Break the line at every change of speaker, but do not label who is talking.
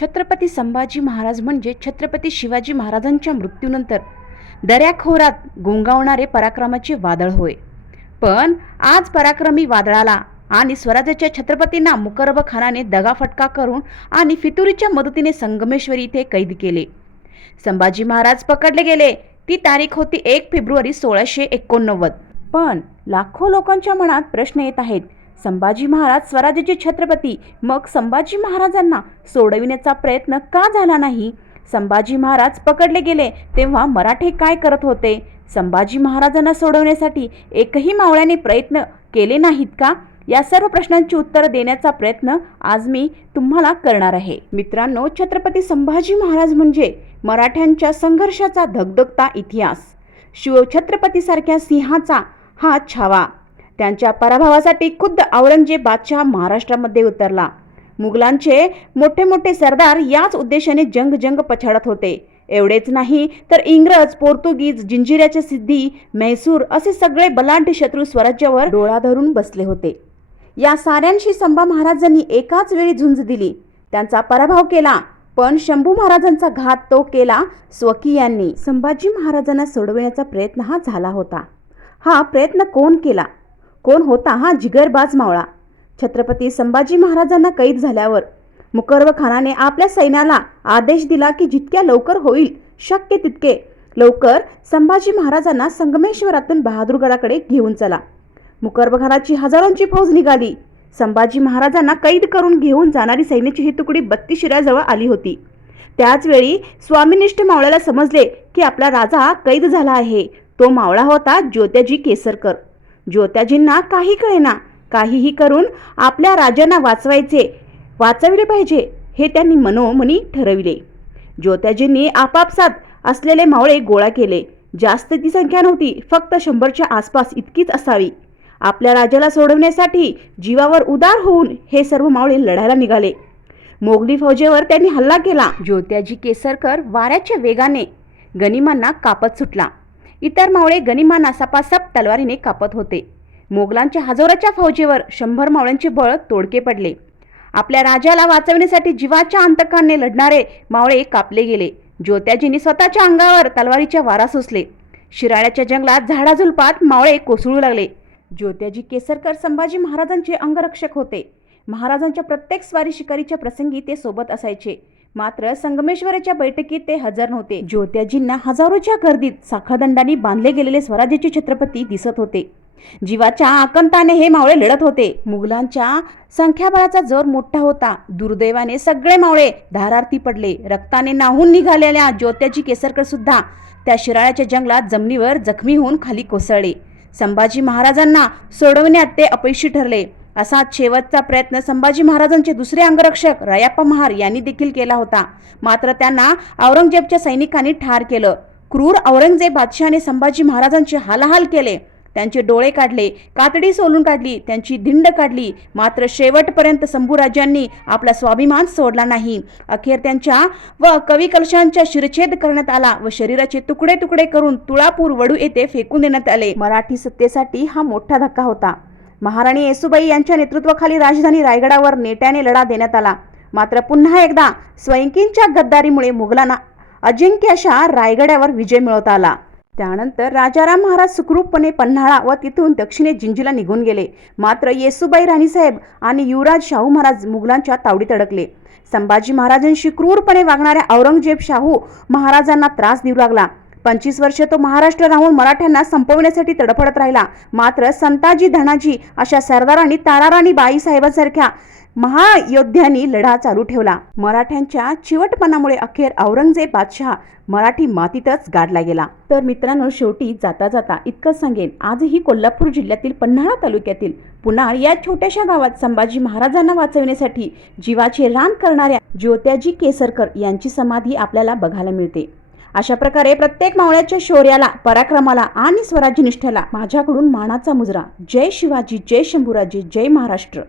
छत्रपती संभाजी महाराज म्हणजे छत्रपती शिवाजी महाराजांच्या मृत्यूनंतर. दऱ्याखोरात गोंगावणारे पराक्रमाचे वादळ होय. पण आज पराक्रमी वादळाला आणि स्वराज्याच्या छत्रपतींना मुकरब खानाने दगाफटका करून आणि फितुरीच्या मदतीने संगमेश्वरी इथे कैद केले. संभाजी महाराज पकडले गेले. ती तारीख होती एक फेब्रुवारी सोळाशे एकोणनव्वद. पण लाखो लोकांच्या मनात प्रश्न येत आहेत. संभाजी महाराज स्वराज्याचे छत्रपती. मग संभाजी महाराजांना सोडविण्याचा प्रयत्न का झाला नाही? संभाजी महाराज पकडले गेले तेव्हा मराठे काय करत होते? संभाजी महाराजांना सोडवण्यासाठी एकही मावळ्याने प्रयत्न केले नाहीत का? या सर्व प्रश्नांची उत्तरं देण्याचा प्रयत्न आज मी तुम्हाला करणार आहे. मित्रांनो छत्रपती संभाजी महाराज म्हणजे मराठ्यांच्या संघर्षाचा धगधगता इतिहास. शिवछत्रपतीसारख्या सिंहाचा हा छावा. त्यांच्या पराभवासाठी खुद्द औरंगजेब बादशहा महाराष्ट्रामध्ये उतरला. मुघलांचे मोठे मोठे सरदार याच उद्देशाने जंग जंग पछाडत होते. एवढेच नाही तर इंग्रज पोर्तुगीज जिंजिऱ्याच्या सिद्धी म्हैसूर असे सगळे बलाढ्य शत्रू स्वराज्यावर डोळा धरून बसले होते. या साऱ्यांशी संभा महाराजांनी एकाच वेळी झुंज दिली. त्यांचा पराभव केला पण शंभू महाराजांचा घात तो केला स्वकीयांनी. संभाजी महाराजांना सोडवण्याचा प्रयत्न हा झाला होता. हा प्रयत्न कोण केला? कोण होता हा जिगरबाज मावळा? छत्रपती संभाजी महाराजांना कैद झाल्यावर मुकर्व खानाने आपल्या सैन्याला आदेश दिला की जितक्या लवकर होईल शक्य तितके लवकर संभाजी महाराजांना संगमेश्वरातून बहादूरगडाकडे घेऊन चला. मुकर्व खानाची हजारोंची फौज निघाली. संभाजी महाराजांना कैद करून घेऊन जाणारी सैन्याची ही तुकडी बत्तीस शिराजवळ आली होती. त्याचवेळी स्वामीनिष्ठ मावळ्याला समजले की आपला राजा कैद झाला आहे. तो मावळा होता ज्योत्याजी केसरकर. ज्योत्याजींना काही कळेना. काहीही करून आपल्या राजांना वाचवायचे वाचविले पाहिजे हे त्यांनी मनोमनी ठरविले. ज्योत्याजींनी आपापसात असलेले मावळे गोळा केले. जास्त ती संख्या नव्हती फक्त शंभरच्या आसपास इतकीच असावी. आपल्या राजाला सोडवण्यासाठी जीवावर उदार होऊन हे सर्व मावळे लढायला निघाले. मोगली फौजेवर त्यांनी हल्ला केला. ज्योत्याजी केसरकर वाऱ्याच्या वेगाने गनिमांना कापत सुटला. इतर मावळे गनिमांना सपासप तलवारीने कापत होते. मोगलांच्या हजोराच्या फौजेवर शंभर मावळ्यांचे बळ तोडके पडले. आपल्या राजाला वाचवण्यासाठी जीवाच्या अंतकाने लढणारे मावळे कापले गेले. ज्योत्याजींनी स्वतःच्या अंगावर तलवारीच्या वारा सुचले. शिराळ्याच्या जंगलात झाडाझुलपात मावळे कोसळू लागले. ज्योत्याजी केसरकर संभाजी महाराजांचे अंगरक्षक होते. महाराजांच्या प्रत्येक स्वारी शिकारीच्या प्रसंगी ते सोबत असायचे. मात्र संगमेश्वराच्या बैठकीत ते हजर नव्हते. ज्योत्याजींना हजारोच्या गर्दीत साखळदंडाने बांधले गेलेले स्वराज्याचे छत्रपती दिसत होते. जीवाच्या आकंताने हे मावळे लढत होते. मुघलांच्या संख्याबळाचा जोर मोठा होता. दुर्दैवाने सगळे मावळे धारार्थी पडले. रक्ताने नाहून निघालेल्या ज्योत्याजी केसरकर सुद्धा त्या शिराळ्याच्या जंगलात जमिनीवर जखमी होऊन खाली कोसळले. संभाजी महाराजांना सोडवण्यात ते अपयशी ठरले. असा शेवटचा प्रयत्न संभाजी महाराजांचे दुसरे अंगरक्षक रयाप्पा महार यांनी देखील केला होता. मात्र त्यांना औरंगजेबच्या सैनिकांनी ठार केलं. क्रूर औरंगजेब बादशहाने संभाजी महाराजांचे हालहाल केले. त्यांचे डोळे काढले कातडी सोलून काढली त्यांची धिंड काढली. मात्र शेवटपर्यंत संभूराजांनी आपला स्वाभिमान सोडला नाही. अखेर त्यांच्या व कवी कलशांच्या शिरछेद करण्यात आला व शरीराचे तुकडे तुकडे करून तुळापूर वडू येथे फेकून देण्यात आले. मराठी सत्तेसाठी हा मोठा धक्का होता. महाराणी येसुबाई यांच्या नेतृत्वाखाली राजधानी रायगडावर नेट्याने लढा देण्यात आला. मात्र पुन्हा एकदा स्वयंकींच्या गद्दारीमुळे मुघलांना अजिंक्य अशा रायगडावर विजय मिळवता आला. त्यानंतर राजाराम महाराज सुखरूपपणे पन्हाळा व तिथून दक्षिणे जिंजीला निघून गेले. मात्र येसुबाई राणीसाहेब आणि युवराज शाहू महाराज मुघलांच्या तावडीत अडकले. संभाजी महाराजांशी क्रूरपणे वागणाऱ्या औरंगजेब शाहू महाराजांना त्रास देऊ लागला. पंचवीस वर्ष तो महाराष्ट्र राहून मराठ्यांना संपवण्यासाठी तडफडत राहिला. मात्र संताजी धनाजी अशा सरदारांनी ताराराणी बाईसाहेबांसारख्या महायोद्ध्यांनी लढा चालू ठेवला. मराठ्यांच्या चिवटपणामुळे अखेर औरंगजेब बादशहा मराठी मातीतच गाडला गेला. तर मित्रांनो शेवटी जाता जाता इतकंच सांगेन. आजही कोल्हापूर जिल्ह्यातील पन्हाळा तालुक्यातील पुनाळ या छोट्याशा गावात संभाजी महाराजांना वाचवण्यासाठी जीवाचे रान करणाऱ्या ज्योत्याजी केसरकर यांची समाधी आपल्याला बघायला मिळते. अशा प्रकारे प्रत्येक मावळ्याच्या शौर्याला पराक्रमाला आणि स्वराज्यनिष्ठेला माझ्याकडून मानाचा मुजरा. जय शिवाजी जय शंभूराजी जय महाराष्ट्र.